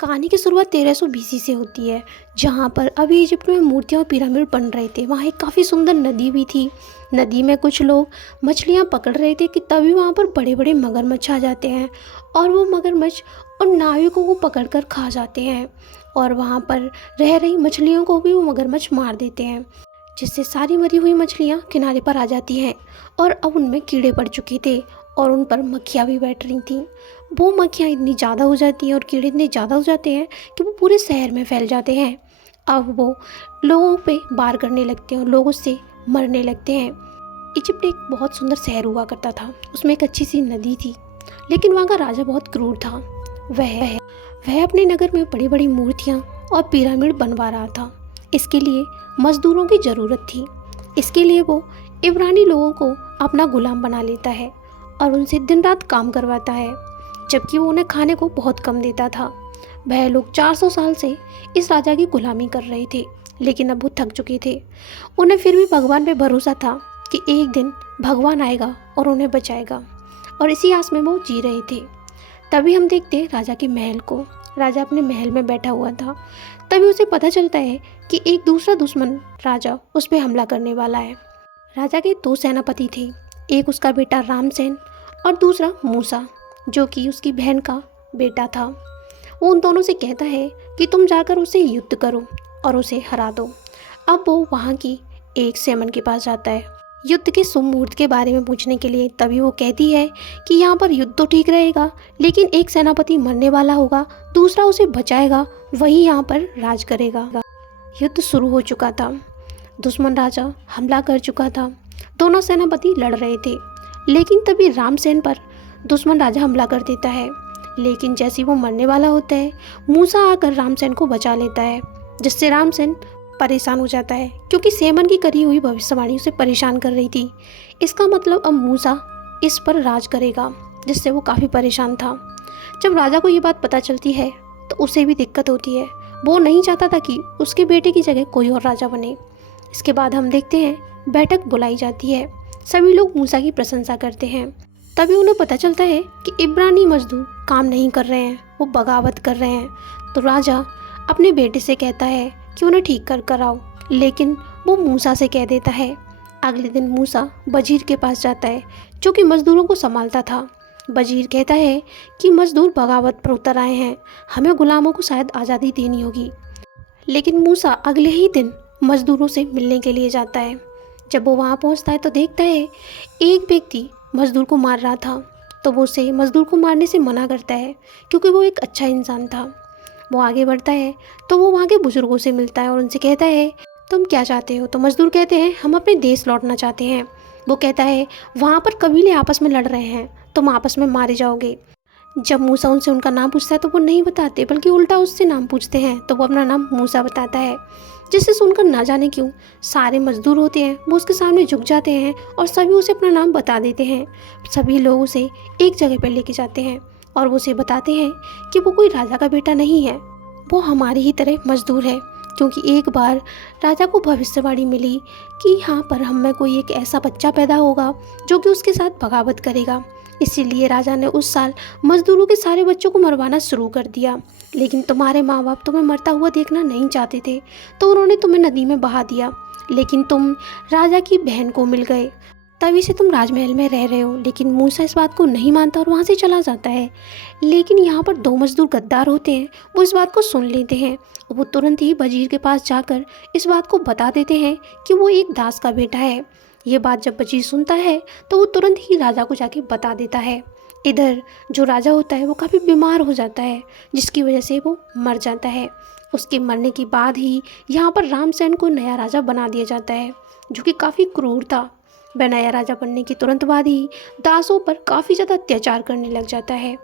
कहानी की शुरुआत 1300 बीसी से होती है, जहाँ पर अभी इजिप्ट में मूर्तियाँ और पिरामिड बन रहे थे। वहाँ एक काफ़ी सुंदर नदी भी थी। नदी में कुछ लोग मछलियाँ पकड़ रहे थे कि तभी वहाँ पर बड़े बड़े मगरमच्छ आ जाते हैं और वो मगरमच्छ उन नाविकों को पकड़ कर खा जाते हैं और वहाँ पर रह रही मछलियों को भी वो मगरमच्छ मार देते हैं, जिससे सारी मरी हुई मछलियाँ किनारे पर आ जाती हैं और अब उनमें कीड़े पड़ चुके थे और उन पर मक्खियाँ भी बैठ रही थीं। वो मक्खियाँ इतनी ज़्यादा हो जाती हैं और कीड़े इतने ज़्यादा हो जाते हैं कि वो पूरे शहर में फैल जाते हैं। अब वो लोगों पे वार करने लगते हैं और लोग उससे मरने लगते हैं। इजिप्ट एक बहुत सुंदर शहर हुआ करता था, उसमें एक अच्छी सी नदी थी, लेकिन वहाँ का राजा बहुत क्रूर था। वह अपने नगर में बड़ी बड़ी मूर्तियाँ और पिरामिड बनवा रहा था। इसके लिए मजदूरों की ज़रूरत थी। इसके लिए वो इब्रानी लोगों को अपना गुलाम बना लेता है और उनसे दिन रात काम करवाता है, जबकि वो उन्हें खाने को बहुत कम देता था। वह लोग 400 साल से इस राजा की गुलामी कर रहे थे, लेकिन अब वो थक चुके थे। उन्हें फिर भी भगवान पे भरोसा था कि एक दिन भगवान आएगा और उन्हें बचाएगा, और इसी आस में वो जी रहे थे। तभी हम देखते हैं राजा के महल को। राजा अपने महल में बैठा हुआ था। तभी उसे पता चलता है कि एक दूसरा दुश्मन राजा उस पर हमला करने वाला है। राजा के 2 सेनापति थे, एक उसका बेटा रामसेन और दूसरा मूसा, जो कि उसकी बहन का बेटा था। वो उन दोनों से कहता है कि तुम जाकर उसे युद्ध करो और उसे हरा दो। अब वो वहाँ की एक सेमन के पास जाता है युद्ध के शुभ मुहूर्त के बारे में पूछने के लिए। तभी वो कहती है कि यहाँ पर युद्ध तो ठीक रहेगा, लेकिन एक सेनापति मरने वाला होगा, दूसरा उसे बचाएगा, वही यहाँ पर राज करेगा। युद्ध शुरू हो चुका था। दुश्मन राजा हमला कर चुका था। दोनों सेनापति लड़ रहे थे, लेकिन तभी रामसेन पर दुश्मन राजा हमला कर देता है। लेकिन जैसे ही वो मरने वाला होता है, मूसा आकर रामसेन को बचा लेता है, जिससे रामसेन परेशान हो जाता है, क्योंकि सेमन की करी हुई भविष्यवाणी उसे परेशान कर रही थी। इसका मतलब अब मूसा इस पर राज करेगा, जिससे वो काफ़ी परेशान था। जब राजा को ये बात पता चलती है तो उसे भी दिक्कत होती है। वो नहीं चाहता था कि उसके बेटे की जगह कोई और राजा बने। इसके बाद हम देखते हैं बैठक बुलाई जाती है। सभी लोग मूसा की प्रशंसा करते हैं। तभी उन्हें पता चलता है कि इब्रानी मजदूर काम नहीं कर रहे हैं, वो बगावत कर रहे हैं। तो राजा अपने बेटे से कहता है कि उन्हें ठीक कर कर आओ, लेकिन वो मूसा से कह देता है। अगले दिन मूसा वजीर के पास जाता है, जो कि मजदूरों को संभालता था। वजीर कहता है कि मजदूर बगावत पर उतर आए हैं, हमें गुलामों को शायद आज़ादी देनी होगी। लेकिन मूसा अगले ही दिन मजदूरों से मिलने के लिए जाता है। जब वो वहाँ पहुँचता है तो देखता है एक व्यक्ति मजदूर को मार रहा था। तो वो उसे मजदूर को मारने से मना करता है, क्योंकि वो एक अच्छा इंसान था। वो आगे बढ़ता है तो वो वहाँ के बुजुर्गों से मिलता है और उनसे कहता है, तुम क्या चाहते हो? तो मजदूर कहते हैं, हम अपने देश लौटना चाहते हैं। वो कहता है, वहाँ पर कबीले आपस में लड़ रहे हैं, तुम आपस में मारे जाओगे। जब मूसा उनसे उनका नाम पूछता है तो वो नहीं बताते, बल्कि उल्टा उससे नाम पूछते हैं। तो वो अपना नाम मूसा बताता है, जिसे सुनकर ना जाने क्यों सारे मजदूर होते हैं वो उसके सामने झुक जाते हैं और सभी उसे अपना नाम बता देते हैं। सभी लोग उसे एक जगह पर लेके जाते हैं और वो उसे बताते हैं कि वो कोई राजा का बेटा नहीं है, वो हमारी ही तरह मजदूर है, क्योंकि एक बार राजा को भविष्यवाणी मिली कि यहाँ पर हम में कोई एक ऐसा बच्चा पैदा होगा जो कि उसके साथ बगावत करेगा। इसीलिए राजा ने उस साल मजदूरों के सारे बच्चों को मरवाना शुरू कर दिया। लेकिन तुम्हारे माँ बाप तुम्हें मरता हुआ देखना नहीं चाहते थे, तो उन्होंने तुम्हें नदी में बहा दिया। लेकिन तुम राजा की बहन को मिल गए, तभी से तुम राजमहल में रह रहे हो। लेकिन मूसा इस बात को नहीं मानता और वहाँ से चला जाता है। लेकिन यहाँ पर 2 मजदूर गद्दार होते हैं, वो इस बात को सुन लेते हैं। वो तुरंत ही वजीर के पास जाकर इस बात को बता देते हैं कि वो एक दास का बेटा है। ये बात जब वजीर सुनता है तो वो तुरंत ही राजा को जाके बता देता है। इधर जो राजा होता है वो काफ़ी बीमार हो जाता है, जिसकी वजह से वो मर जाता है। उसके मरने के बाद ही यहाँ पर रामसेन को नया राजा बना दिया जाता है, जो कि काफ़ी क्रूर था। वह नया राजा बनने के तुरंत बाद ही दासों पर काफ़ी ज़्यादा अत्याचार करने लग जाता है,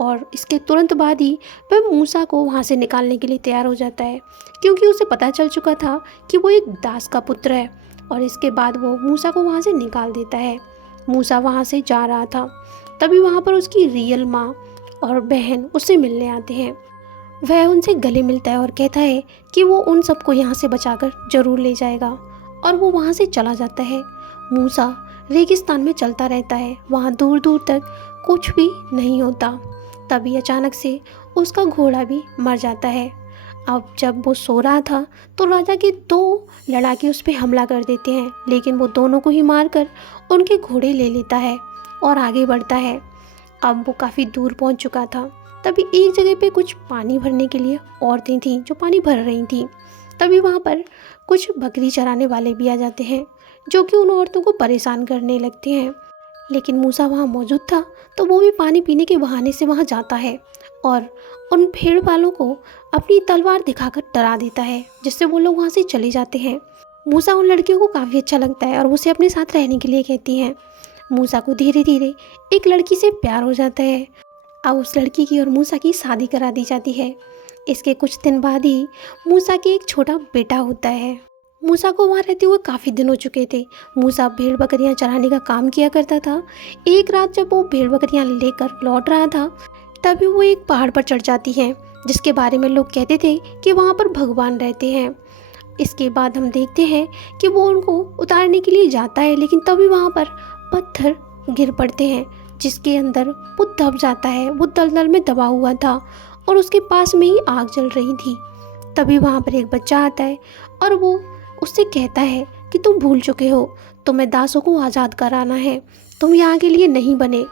और इसके तुरंत बाद ही वह मूसा को वहाँ से निकालने के लिए तैयार हो जाता है, क्योंकि उसे पता चल चुका था कि वो एक दास का पुत्र है। और इसके बाद वो मूसा को वहाँ से निकाल देता है। मूसा वहाँ से जा रहा था, तभी वहाँ पर उसकी रियल माँ और बहन उससे मिलने आते हैं। वह उनसे गले मिलता है और कहता है कि वो उन सबको यहाँ से बचाकर ज़रूर ले जाएगा, और वो वहाँ से चला जाता है। मूसा रेगिस्तान में चलता रहता है, वहाँ दूर दूर तक कुछ भी नहीं होता। तभी अचानक से उसका घोड़ा भी मर जाता है। अब जब वो सो रहा था तो राजा के दो लड़ाके उस पर हमला कर देते हैं, लेकिन वो दोनों को ही मारकर उनके घोड़े ले लेता है और आगे बढ़ता है। अब वो काफ़ी दूर पहुंच चुका था। तभी एक जगह पे कुछ पानी भरने के लिए औरतें थीं जो पानी भर रही थीं। तभी वहाँ पर कुछ बकरी चराने वाले भी आ जाते हैं जो कि उन औरतों को परेशान करने लगते हैं। लेकिन मूसा वहाँ मौजूद था तो वो भी पानी पीने के बहाने से वहाँ जाता है और उन भेड़ वालों को अपनी तलवार दिखाकर डरा देता है, जिससे वो लोग वहाँ से चले जाते हैं। मूसा उन लड़कियों को काफ़ी अच्छा लगता है और उसे अपने साथ रहने के लिए कहती हैं। मूसा को धीरे धीरे एक लड़की से प्यार हो जाता है। अब उस लड़की की और मूसा की शादी करा दी जाती है। इसके कुछ दिन बाद ही मूसा के एक छोटा बेटा होता है। मूसा को वहाँ रहते हुए काफ़ी दिन हो चुके थे। मूसा भेड़ बकरियाँ चराने का काम किया करता था। एक रात जब वो भेड़ बकरियाँ लेकर लौट रहा था तभी वो एक पहाड़ पर चढ़ जाती हैं, जिसके बारे में लोग कहते थे कि वहाँ पर भगवान रहते हैं। इसके बाद हम देखते हैं कि वो उनको उतारने के लिए जाता है, लेकिन तभी वहाँ पर पत्थर गिर पड़ते हैं जिसके अंदर वो दब जाता है। वो दलदल में दबा हुआ था और उसके पास में ही आग जल रही थी। तभी वहाँ पर एक बच्चा आता है और वो उससे कहता है कि तुम भूल चुके हो, तुम्हें दासों को आज़ाद कराना है, तुम यहाँ के लिए नहीं बने।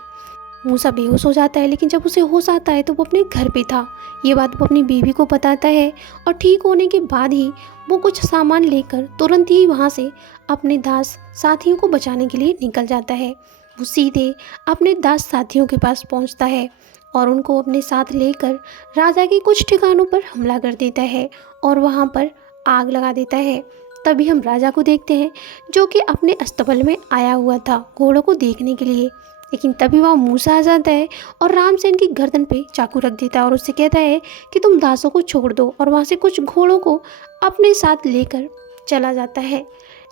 मूसा बेहोश हो जाता है, लेकिन जब उसे होश आता है तो वो अपने घर पे था। ये बात वो अपनी बीवी को बताता है और ठीक होने के बाद ही वो कुछ सामान लेकर तुरंत ही वहाँ से अपने दास साथियों को बचाने के लिए निकल जाता है। वो सीधे अपने दास साथियों के पास पहुँचता है और उनको अपने साथ लेकर राजा के कुछ ठिकानों पर हमला कर देता है और वहाँ पर आग लगा देता है। तभी हम राजा को देखते हैं जो कि अपने अस्तबल में आया हुआ था घोड़ों को देखने के लिए। लेकिन तभी वहाँ मूसा आ जाता है और रामसेन की गर्दन पे चाकू रख देता है और उससे कहता है कि तुम दासों को छोड़ दो, और वहाँ से कुछ घोड़ों को अपने साथ लेकर चला जाता है।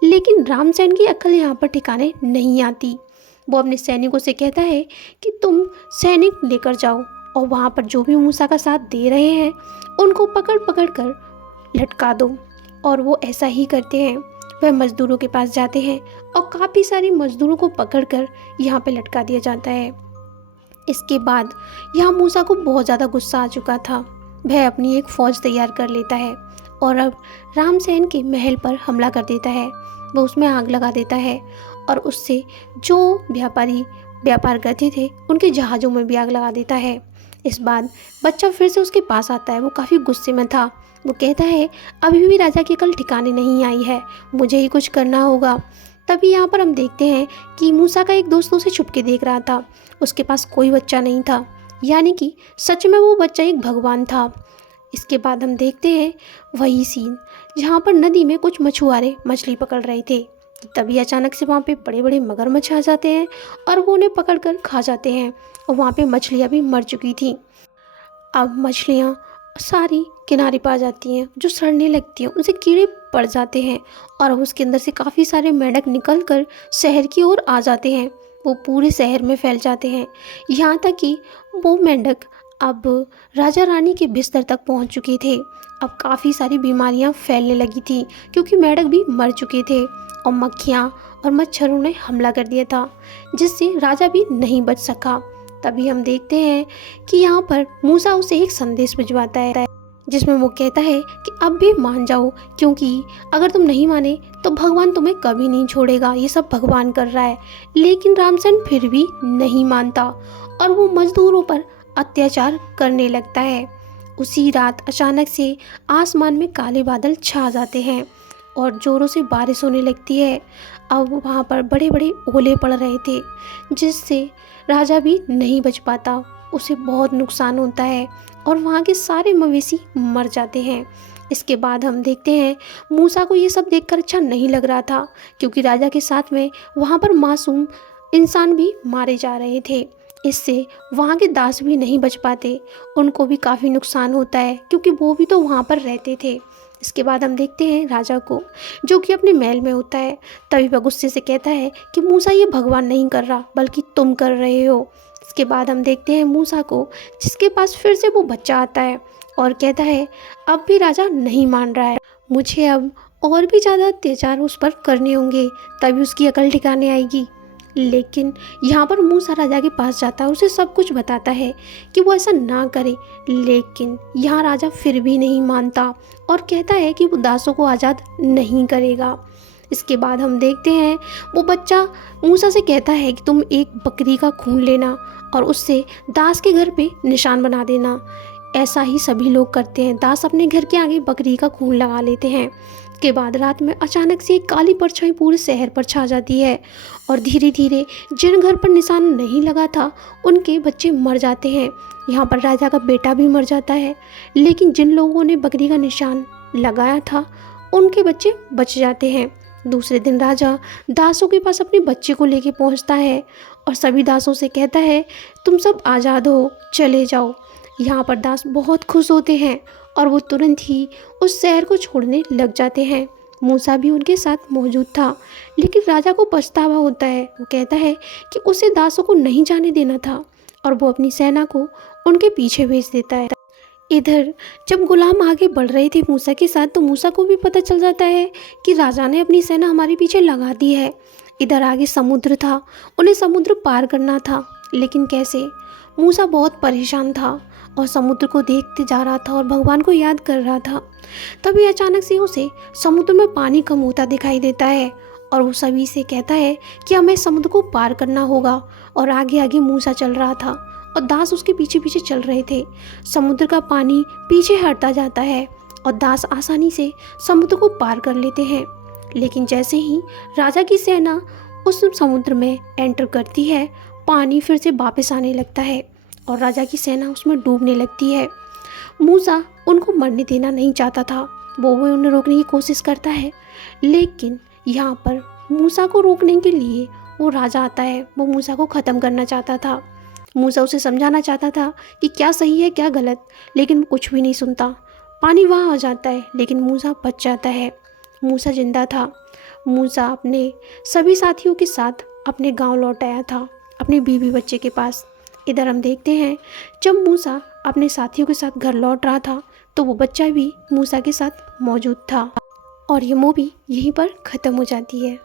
लेकिन रामसेन की अक्ल यहाँ पर ठिकाने नहीं आती। वो अपने सैनिकों से कहता है कि तुम सैनिक लेकर जाओ और वहाँ पर जो भी मूसा का साथ दे रहे हैं उनको पकड़ पकड़ कर लटका दो। और वो ऐसा ही करते हैं। वह मज़दूरों के पास जाते हैं और काफ़ी सारे मज़दूरों को पकड़कर यहाँ पे लटका दिया जाता है। इसके बाद यहाँ मूसा को बहुत ज़्यादा गुस्सा आ चुका था। वह अपनी एक फ़ौज तैयार कर लेता है और अब रामसेन के महल पर हमला कर देता है। वह उसमें आग लगा देता है और उससे जो व्यापारी व्यापार करते थे उनके जहाज़ों में भी आग लगा देता है। इस बाद बच्चा फिर से उसके पास आता है। वो काफ़ी गुस्से में था। वो कहता है अभी भी राजा की अकल ठिकाने नहीं आई है, मुझे ही कुछ करना होगा। तभी यहाँ पर हम देखते हैं कि मूसा का एक दोस्त उसे छुप के देख रहा था। उसके पास कोई बच्चा नहीं था, यानी कि सच में वो बच्चा एक भगवान था। इसके बाद हम देखते हैं वही सीन जहाँ पर नदी में कुछ मछुआरे मछली पकड़ रहे थे। तभी अचानक से वहाँ पे बड़े बड़े मगरमच्छ आ जाते हैं और वो उन्हें पकड़ कर खा जाते हैं और वहाँ पे मछलियाँ भी मर चुकी थी। अब मछलियाँ सारी किनारे पर आ जाती हैं जो सड़ने लगती हैं, उनसे कीड़े पड़ जाते हैं और उसके अंदर से काफ़ी सारे मेंढक निकल कर शहर की ओर आ जाते हैं। वो पूरे शहर में फैल जाते हैं, यहाँ तक कि वो मेंढक अब राजा रानी के बिस्तर तक पहुँच चुके थे। अब काफ़ी सारी बीमारियाँ फैलने लगी थी क्योंकि मेंढक भी मर चुके थे और मक्खियाँ और मच्छरों ने हमला कर दिया था, जिससे राजा भी नहीं बच सका। तभी हम देखते हैं कि यहाँ पर मूसा उसे एक संदेश भिजवाता है जिसमें वो कहता है कि अब भी मान जाओ, क्योंकि अगर तुम नहीं माने तो भगवान तुम्हें कभी नहीं छोड़ेगा, ये सब भगवान कर रहा है। लेकिन रामसेन फिर भी नहीं मानता और वो मजदूरों पर अत्याचार करने लगता है। उसी रात अचानक से आसमान में काले बादल छा जाते हैं और ज़ोरों से बारिश होने लगती है। अब वहाँ पर बड़े बड़े ओले पड़ रहे थे जिससे राजा भी नहीं बच पाता, उसे बहुत नुकसान होता है और वहाँ के सारे मवेशी मर जाते हैं। इसके बाद हम देखते हैं मूसा को ये सब देखकर अच्छा नहीं लग रहा था, क्योंकि राजा के साथ में वहाँ पर मासूम इंसान भी मारे जा रहे थे। इससे वहाँ के दास भी नहीं बच पाते, उनको भी काफ़ी नुकसान होता है क्योंकि वो भी तो वहाँ पर रहते थे। इसके बाद हम देखते हैं राजा को जो कि अपने महल में होता है। तभी वह गुस्से से कहता है कि मूसा ये भगवान नहीं कर रहा बल्कि तुम कर रहे हो। इसके बाद हम देखते हैं मूसा को जिसके पास फिर से वो बच्चा आता है और कहता है अब भी राजा नहीं मान रहा है, मुझे अब और भी ज़्यादा अत्याचार उस पर करने होंगे, तभी उसकी अकल ठिकाने आएगी। लेकिन यहाँ पर मूसा राजा के पास जाता है, उसे सब कुछ बताता है कि वो ऐसा ना करे। लेकिन यहाँ राजा फिर भी नहीं मानता और कहता है कि वो दासों को आज़ाद नहीं करेगा। इसके बाद हम देखते हैं वो बच्चा मूसा से कहता है कि तुम एक बकरी का खून लेना और उससे दास के घर पे निशान बना देना। ऐसा ही सभी लोग करते हैं, दास अपने घर के आगे बकरी का खून लगा लेते हैं। के बाद रात में अचानक से एक काली परछाई पूरे शहर पर छा जाती है और धीरे धीरे जिन घर पर निशान नहीं लगा था उनके बच्चे मर जाते हैं। यहाँ पर राजा का बेटा भी मर जाता है, लेकिन जिन लोगों ने बकरी का निशान लगाया था उनके बच्चे बच जाते हैं। दूसरे दिन राजा दासों के पास अपने बच्चे को लेके पहुँचता है और सभी दासों से कहता है तुम सब आज़ाद हो, चले जाओ। यहाँ पर दास बहुत खुश होते हैं और वो तुरंत ही उस शहर को छोड़ने लग जाते हैं। मूसा भी उनके साथ मौजूद था, लेकिन राजा को पछतावा होता है। वो कहता है कि उसे दासों को नहीं जाने देना था और वो अपनी सेना को उनके पीछे भेज देता है। इधर जब गुलाम आगे बढ़ रहे थे मूसा के साथ, तो मूसा को भी पता चल जाता है कि राजा ने अपनी सेना हमारे पीछे लगा दी है। इधर आगे समुद्र था, उन्हें समुद्र पार करना था, लेकिन कैसे? मूसा बहुत परेशान था और समुद्र को देखते जा रहा था और भगवान को याद कर रहा था। तभी अचानक से उसे समुद्र में पानी कम होता दिखाई देता है और वो सभी से कहता है कि हमें समुद्र को पार करना होगा। और आगे आगे मूसा चल रहा था और दास उसके पीछे पीछे चल रहे थे। समुद्र का पानी पीछे हटता जाता है और दास आसानी से समुद्र को पार कर लेते हैं। लेकिन जैसे ही राजा की सेना उस समुद्र में एंटर करती है, पानी फिर से वापस आने लगता है और राजा की सेना उसमें डूबने लगती है। मूसा उनको मरने देना नहीं चाहता था, वो उन्हें रोकने की कोशिश करता है, लेकिन यहाँ पर मूसा को रोकने के लिए वो राजा आता है। वो मूसा को ख़त्म करना चाहता था। मूसा उसे समझाना चाहता था कि क्या सही है क्या गलत, लेकिन वो कुछ भी नहीं सुनता। पानी वहाँ आ जाता है, लेकिन मूसा बच जाता है। मूसा जिंदा था। मूसा अपने सभी साथियों के साथ अपने गांव लौट आया था, अपने बीवी बच्चे के पास। इधर हम देखते हैं जब मूसा अपने साथियों के साथ घर लौट रहा था तो वो बच्चा भी मूसा के साथ मौजूद था। और ये मूवी यहीं पर ख़त्म हो जाती है।